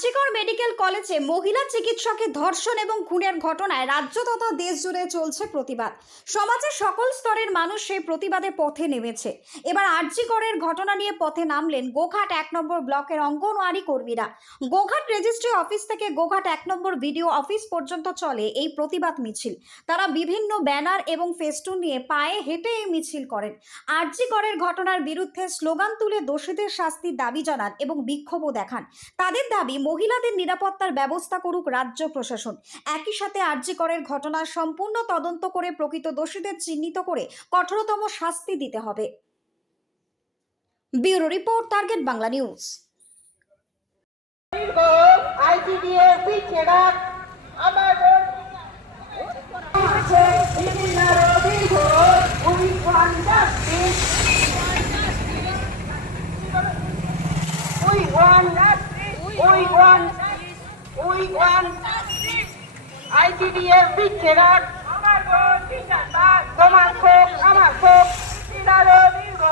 RG Kar medical কলেজে মহিলা চিকিৎসকের ধর্ষণ এবং খুনের ঘটনায় রাজ্য তথা দেশ জুড়ে চলছে প্রতিবাদ। সমাজের সকল স্তরের মানুষ সেই প্রতিবাদে পথে নেমেছে। এবার আরজিকরের ঘটনা নিয়ে পথে নামলেন গোঘাট 1 নম্বর ব্লকের অঙ্গনওয়াড়ি কর্মীরা। গোঘাট রেজিস্ট্রি অফিস থেকে গোঘাট 1 নম্বর ভিডিও অফিস পর্যন্ত চলে এই প্রতিবাদ মিছিল। তারা বিভিন্ন ব্যানার এবং ফেস্টুন নিয়ে পায়ে হেঁটে এই মিছিল করেন। আরজিকরের ঘটনার বিরুদ্ধে স্লোগান তুলে দোষীদের শাস্তির দাবি জানান এবং বিক্ষোভও দেখান। তাদের দাবি মহিলাদের নিরাপত্তার ব্যবস্থা করুক রাজ্য প্রশাসন। একই সাথে আরজিকরের ঘটনার সম্পূর্ণ তদন্ত করে প্রকৃত দোষীদের চিহ্নিত করে কঠোরতম শাস্তি দিতে হবে। Bureau report, target Bangla news. We want ICDF বিচার আমার বোন বিচার পাক তোমার চোখ আমার চোখ বিচারও দীর্ঘ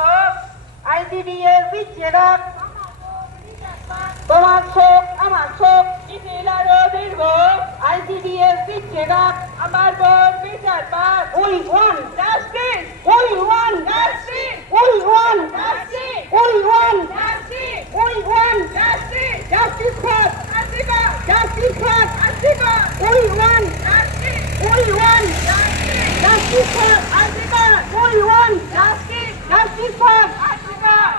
ICDF বিচার তোমার চোখ আমার চোখ বিচারও দীর্ঘ ICDF বিচার আমার বোন বিচার পাক We want justice, we want justice, we want justice, we want justice, we want justice, justice for Justice for Arjikar. We want justice. We want justice. Justice for Arjikar. We want justice. Justice for Arjikar.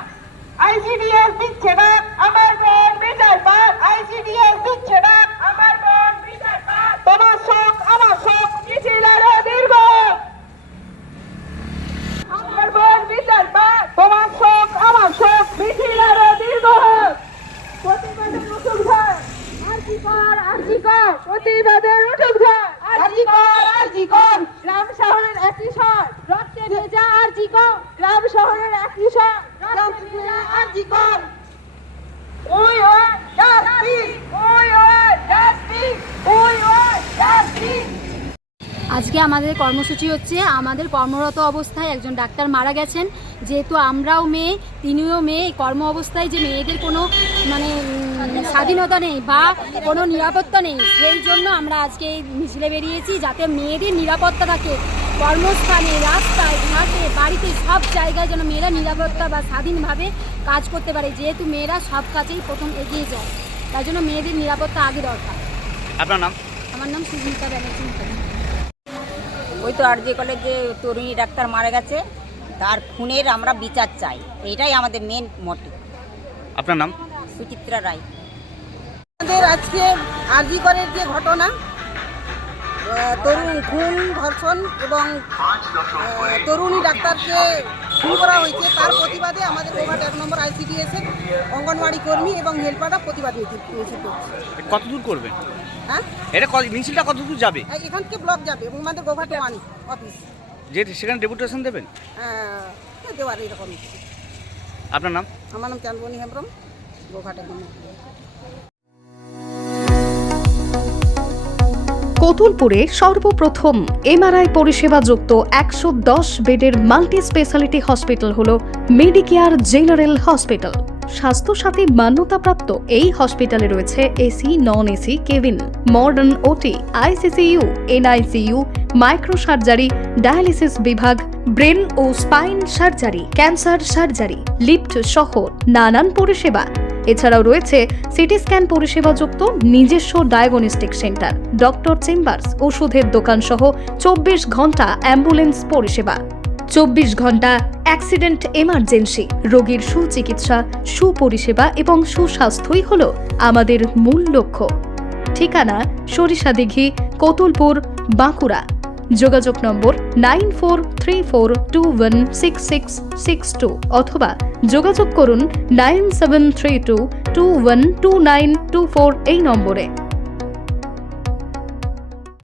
ICDF বিচার আমার বোন বিচার পাক ICDF বিচার আমার বোন বিচার পাক তোমার শোক আমার শোক মিছিলেরও দীর্ঘ আমার বোন বিচার পাক তোমার শোক আমার শোক মিছিলেরও দীর্ঘ প্রতিবাদের নতুন ঘর আরজিকর প্রতিবাদের উঠুক ঝড় আরজিকর গ্রাম শহরের একই স্বর রক্তে ভেজা আরজিকর গ্রাম শহরের একই স্বর রক্তে ভেজা RG Kar We want justice, we want justice, we want justice. আজকে আমাদের কর্মসূচি হচ্ছে আমাদের কর্মরত অবস্থায় একজন ডাক্তার মারা গেছেন। যেহেতু আমরাও মেয়ে, তিনিও মেয়ে, কর্ম অবস্থায় যে মেয়েদের কোনো স্বাধীনতা নেই বা কোনো নিরাপত্তা নেই, সেই জন্য আমরা আজকে এই মিছিলে বেরিয়েছি যাতে মেয়েদের নিরাপত্তা থাকে। কর্মস্থানে, রাস্তায়, ঘাটে, বাড়িতে, সব জায়গায় যেন মেয়েরা নিরাপত্তা বা স্বাধীনভাবে কাজ করতে পারে। যেহেতু মেয়েরা সব কাজেই প্রথম এগিয়ে যায়, তাই জন্য মেয়েদের নিরাপত্তা আগে দরকার। আপনার নাম? আমার নাম সুস্মিতা ব্যানার্জি। ওই তো আরজি কলেজে তরুণী ডাক্তার মারা গেছে, তার খুনের আমরা বিচার চাই, এইটাই আমাদের মেন মোটিভ। আপনার নাম? সুচিত্রা রায়। আমাদের আজকে আরজি কলের যে ঘটনা, তরুণ খুন, ধর্ষণ এবং তরুণী ডাক্তারকে খুন করা হয়েছে, তার প্রতিবাদে আমাদের গোঘাট 1 নম্বর ICDS-এর অঙ্গনওয়াড়ি কর্মী এবং হেল্পাররা প্রতিবাদ মিছিল করছে। কত দূর করবেন? হ্যাঁ, এটা মিছিলটা কত দূর যাবে? এখান থেকে ব্লক যাবে এবং আমাদের গোঘাট 1 অফিস যে সেখানে ডেপুটেশন দেবেন দেওয়ার এরকম। আপনার নাম? আমার নাম চাঁদমণি হেমব্রম, গোঘাট 1 নম্বর। কতুলপুরে সর্বপ্রথম এমআরআই পরিষেবা যুক্ত 110 বেডের মাল্টি স্পেশালিটি হসপিটাল হল মেডিকেয়ার জেনারেল হসপিটাল। স্বাস্থ্যসাথী মান্যতাপ্রাপ্ত এই হসপিটালে রয়েছে AC, non AC cabin, modern OT, ICCU, NICU, micro surgery, dialysis বিভাগ, ব্রেন ও spine surgery, cancer surgery, lift সহ নানান পরিষেবা। এছাড়াও রয়েছে সিটি স্ক্যান পরিষেবা যুক্ত নিজস্ব ডায়াগনস্টিক সেন্টার, ডক্টর চেম্বার্স, ওষুধের দোকান সহ 24 ঘন্টা অ্যাম্বুলেন্স পরিষেবা। 24 ঘন্টা অ্যাক্সিডেন্ট এমার্জেন্সি, রোগীর সুচিকিৎসা, সুপরিষেবা এবং সুস্বাস্থ্যই হল আমাদের মূল লক্ষ্য। ঠিকানা সরিষাদিঘি, কতুলপুর, বাঁকুড়া। যোগাযোগ নম্বর 9434216662 অথবা যোগাযোগ করুন 9732212924 এই নম্বরে।